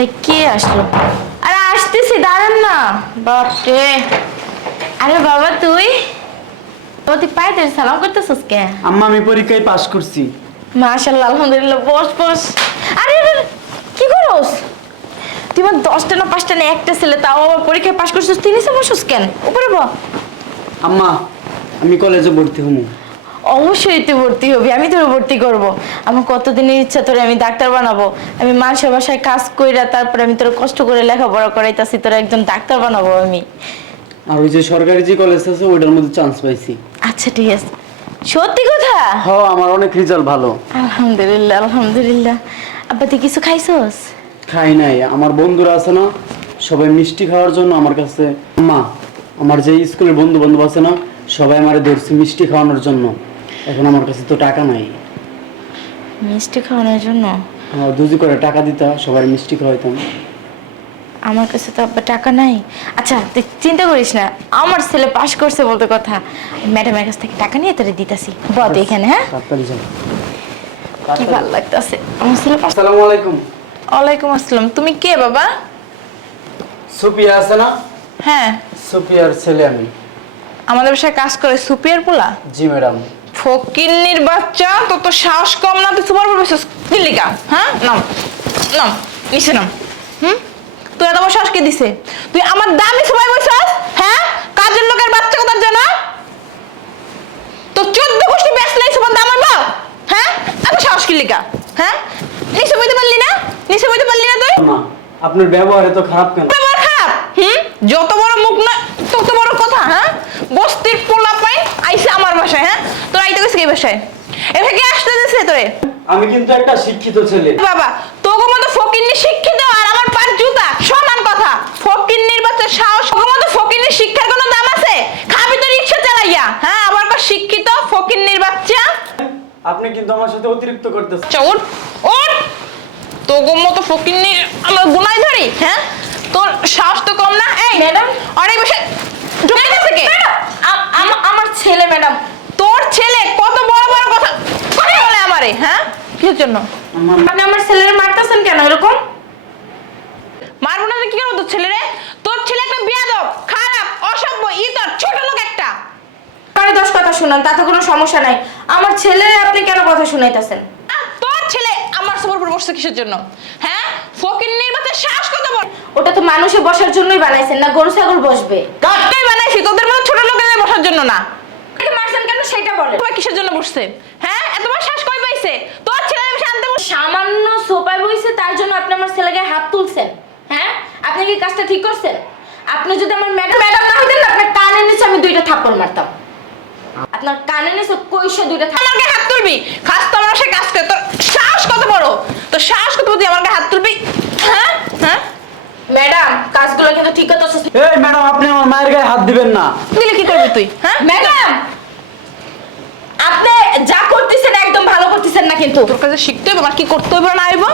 আরে কে আসলো? আরে আসতেছি দাঁড়ান না। বাপরে। আরে বাবা তুই? ও তুই পায়ে সালাম করতেছিস কে? আম্মা আমি পরীক্ষায় পাশ করছি। মাশাল্লাহ আলহামদুলিল্লাহ বস বস। আরে কি করস? তুই আমার দশটা না পাঁচটা না একটা ছেলে তাও আবার পরীক্ষায় পাশ করছিস তুই নিচে বসুস কেন? উপরে ব। আম্মা আমি কলেজে ভর্তি হমু অবশ্যই তুই ভর্তি হবি আমি তোর ভর্তি করব। আমার কতদিনের ইচ্ছা তোরে আমি ডাক্তার বানাবো। আমি মানুষের বাসায় কাজ কইরা তারপরে আমি তোর কষ্ট করে লেখাপড়া করাইতাছি তোর একজন ডাক্তার বানাবো আমি। আর ওই যে সরকারি যে কলেজ আছে ওইটার মধ্যে চান্স পাইছি। আচ্ছা ঠিক আছে। সত্যি কথা? হ আমার অনেক রেজাল্ট ভালো। আলহামদুলিল্লাহ আলহামদুলিল্লাহ। আব্বা তুই কিছু খাইছস? খাই নাই। আমার বন্ধুরা আছে না সবাই মিষ্টি খাওয়ার জন্য আমার কাছে মা আমার যে স্কুলের বন্ধু বান্ধব আছে না সবাই আমারে ধরছে মিষ্টি খাওয়ানোর জন্য। এখন আমার কাছে তো টাকা নাই। মিষ্টি খাওয়ানোর জন্য? আমার দুজি করে টাকা দিতা সবাই মিষ্টি খাওয়াইতাম। আমার কাছে তো আব্বা টাকা নাই। আচ্ছা তুই চিন্তা করিস না আমার ছেলে পাশ করছে বলতে কথা। ম্যাডামের কাছ থেকে টাকা নিয়ে তোরে দিতাছি। বদ এখানে হ্যাঁ? তাড়াতাড়ি যাও কি ভালো লাগতেছে। আমার ছেলে পাশ আসসালামু আলাইকুম। ওয়ালাইকুম আসসালাম। তুমি কে বাবা? সুপিয়া আছে না? হ্যাঁ। সুপিয়ার ছেলে আমি। আমাদের বাসায় কাজ করে সুপিয়ার পোলা? জি ম্যাডাম। ফকিন্নির বাচ্চা তো তো সাহস কম না তুই সুপার বলছিস দিল্লিকা হ্যাঁ? নাম নাম নিচে নাম হুম? তুই এত বড় সাহস কে দিছে? তুই আমার দামি সবাই বলছিস হ্যাঁ? কাজের লোকের বাচ্চা কোথার জানা তো চোদ্দ গোষ্ঠী ব্যস্ত নেই সবার দাম আনব হ্যাঁ? এত সাহস কি লিখা হ্যাঁ? নিচে বইতে পারলি না? নিচে বইতে পারলি না তুই? আপনার ব্যবহার এত খারাপ কেন? ব্যবহার খারাপ হুম? যত বড় মুখ না তত বড় কথা হ্যাঁ? বস্তির পোলা পাই আইসে আমার বাসায়। কি বাসায়? এভাবে কি আসতে দিছে তোরে। আমি কিন্তু একটা শিক্ষিত ছেলে। বাবা তোকে মতো ফকিন্নি শিক্ষিত আর আমার পাঁচ জুতা সমান কথা। ফকিন্নির বাচ্চা সাহস তোকে মতো ফকিন্নির শিক্ষার কোনো দাম আছে? খাবি তো রিক্সা চালাইয়া। হ্যাঁ আবার কর শিক্ষিত ফকিন্নির বাচ্চা? আপনি কিন্তু আমার সাথে অতিরিক্ত করতেছেন। আচ্ছা ওঠ ওঠ। তোকে মতো ফকিন্নি আমার গুনাই ধরি হ্যাঁ? তোর সাহস তো কম না। এই ম্যাডাম। অনেক বসে ঢুকে গেছে কে? আমার ছেলে ম্যাডাম তোর ছেলে কত বড় বড় কথা কথা বলে আমারে হ্যাঁ কিসের জন্য। আপনি আমার ছেলের মারতেছেন কেন এরকম? মারবো না কি করব তোর ছেলেরে? তোর ছেলে একটা বিয়াদব, খারাপ, অসভ্য ইতর ছোট লোক একটা। আরে দশ কথা শুনান, তাতে কোনো সমস্যা নাই। আমার ছেলে আপনি কেন কথা শুনাইতেছেন? তোর ছেলে আমার সবার উপর বসছে কিসের জন্য? হ্যাঁ? ফকির নির্বাচনের শ্বাস কত বড়? ওটা তো মানুষে বসার জন্যই বানাইছেন না, গরু, ছাগল বসবে। কাটকাই বানাইছি? তোদের মতো ছোট লোকেদের বসার জন্য না। মারছেন কেন সেটা বলেন। তোমার কিসের জন্য বসছে? হ্যাঁ? এতবার শ্বাস কই পাইছে? তোর ছেলে বসে আনতে বসে সামান্য সোপায় বইছে তার জন্য আপনি আমার ছেলেকে হাত তুলছেন। হ্যাঁ? আপনি কি কাজটা ঠিক করছেন? আপনি যদি আমার ম্যাডাম ম্যাডাম না হইতেন না, আপনার কানে নিচে আমি দুইটা থাপ্পড় মারতাম। আপনার কানে নিচে কইসে দুইটা থাপ্পড় গায়ে হাত তুলবি? খাস তো আমার সাথে কাজ করে তোর সাহস কত বড়? তোর সাহস কত বড় তুই আমার হাত তুলবি? হ্যাঁ? হ্যাঁ? ম্যাডাম কাজগুলো কিন্তু ঠিক করতেছে এই ম্যাডাম আপনি আমার মায়ের গায়ে হাত দিবেন না। দিলে কি করবি তুই? হ্যাঁ? ম্যাডাম আপনি যা করতেছেন একদম ভালো করতেছেন না কিন্তু তোর কাছে শিখতে হইব আমার কি করতে হবে না হইব?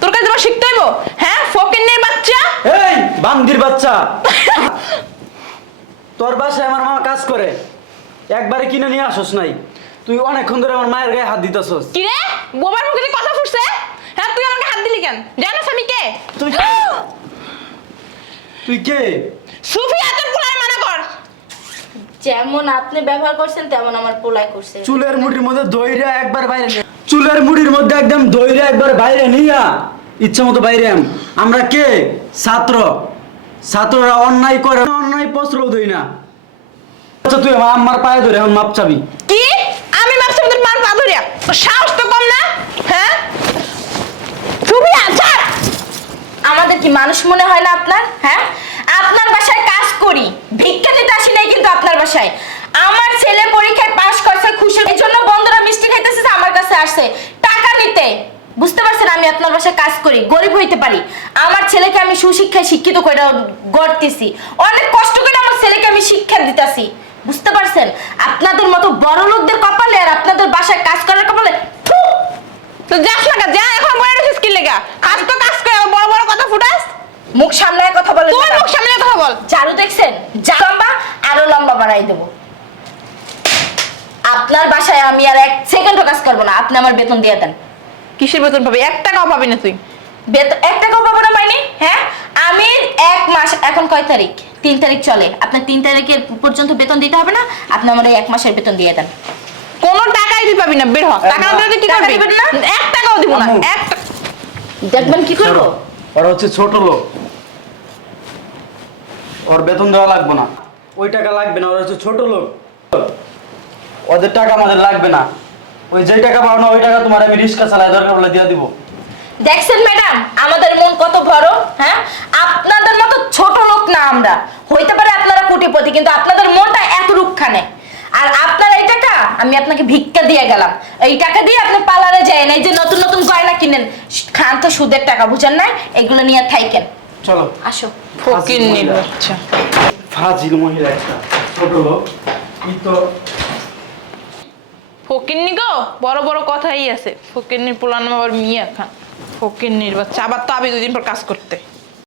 তোর কাছে আমার শিখতে হইব? হ্যাঁ? ফকিন্নের বাচ্চা? এই বান্দির বাচ্চা। তোর বাসায় আমার মা কাজ করে। একবারে কিনে নিয়ে আসস নাই। তুই অনেকক্ষণ ধরে আমার মায়ের গায়ে হাত দিতেছস। কি রে? বোবার মুখে দিয়ে কথা ফুটছে? হ্যাঁ তুই আমাকে হাত দিলি কেন? জানোস আমি কে? তুই তুই কে? সুফিয়া তোর পুলায় মানা কর। যেমন আপনি ব্যবহার করছেন তেমন আমার পোলাই করছে। চুলের মুড়ির মধ্যে দইরা একবার বাইরে নিয়ে- চুলের মুড়ির মধ্যে একদম দইরা একবার বাইরে নিয়া, ইচ্ছা মতো বাইরে আমরা কে? ছাত্র। ছাত্ররা অন্যায় করে, অন্যায় প্রশ্রয় দই না। আচ্ছা তুই আমার পায়ে ধরে এখন মাপ চাবি। কি? আমি ভাবছি তোর মার পা তোর সাহস তো কম না? হ্যাঁ? সুফি ছাড় আমাদের কি মানুষ মনে হয় না আপনার? হ্যাঁ? আপনার বাসায় কাজ করি। ভিক্ষা দিতে আসি নাই কিন্তু আপনার বাসায়। আমার ছেলে পরীক্ষায় পাশ করছে খুশি এই জন্য বন্ধুরা মিষ্টি খাইতেছে আমার কাছে আসছে। টাকা নিতে। বুঝতে পারছেন? আমি আপনার বাসায় কাজ করি গরিব হইতে পারি। আমার ছেলেকে আমি সুশিক্ষায় শিক্ষিত করে গড়তেছি। অনেক কষ্ট করে আমার ছেলেকে আমি শিক্ষা দিতেছি। বুঝতে পারছেন? আপনাদের মতো বড় লোকদের কপালে আর আপনাদের বাসায় কাজ করার কপালে তো যাস না যা এখন বড় রেছিস কি লেগা? কাজ তো কাজ করে বড় বড় কথা ফুটাস? মুখ সামলায় কথা তোর মুখ সামনে কথা বল। ঝাড়ু দেখছেন? যা লম্বা আরও লম্বা বাড়াই দেবো। আপনার বাসায় আমি আর এক সেকেন্ডও কাজ করব না। আপনি আমার বেতন দিয়ে দেন। কিসের বেতন পাবি? এক টাকাও পাবি না তুই। বেতন এক টাকাও পাবো না মাইনে হ্যাঁ? কয় তারিখ? তিন তারিখ চলে। আপনার তিন তারিখের পর্যন্ত বেতন দিতে হবে না। আপনি আমার এক মাসের বেতন দিয়ে দেন। কোনো টাকাই তুই পাবি না। বের হ। টাকা না দিলে তুই কি করবি? এক টাকাও দিব না। এক দেখবেন কি করব? ওর হচ্ছে ছোট লোক। ওর বেতন দেওয়া লাগবে না। ওই টাকা লাগবে না। ওর হচ্ছে ছোট লোক। ওদের টাকা আমাদের লাগবে না। ওই যে টাকা পাও না ওই টাকা তোমার আমি রিক্সা চালাই দরকার বলে দিয়ে দিব। দেখছেন ম্যাডাম আমাদের মন কত বড় হ্যাঁ? আপনাদের মতো ছোট লোক না আমরা। হইতে পারে আপনারা কোটিপতি কিন্তু আপনাদের মনটা এত রুক্ষানে। আর আপনার এই টাকা আমি আপনাকে ভিক্ষা দিয়ে গেলাম। এই টাকা দিয়ে আপনি পার্লারে যায় এই যে নতুন নতুন গয়না কিনেন। খান তো সুদের টাকা বুঝেন না এগুলো নিয়ে থাইকেন চলো। আসো। ফকিন্নির আচ্ছা ফাজিল মহিলা একটা ছোট লোক। কি তো ফকিন্নি গো, বড় বড় কথাই আছে। ফকিরনির পোলার নাম আবার মিয়া খান। ফকিরনির বাচ্চা। আবার তো আবি দুদিন পর কাজ করতে।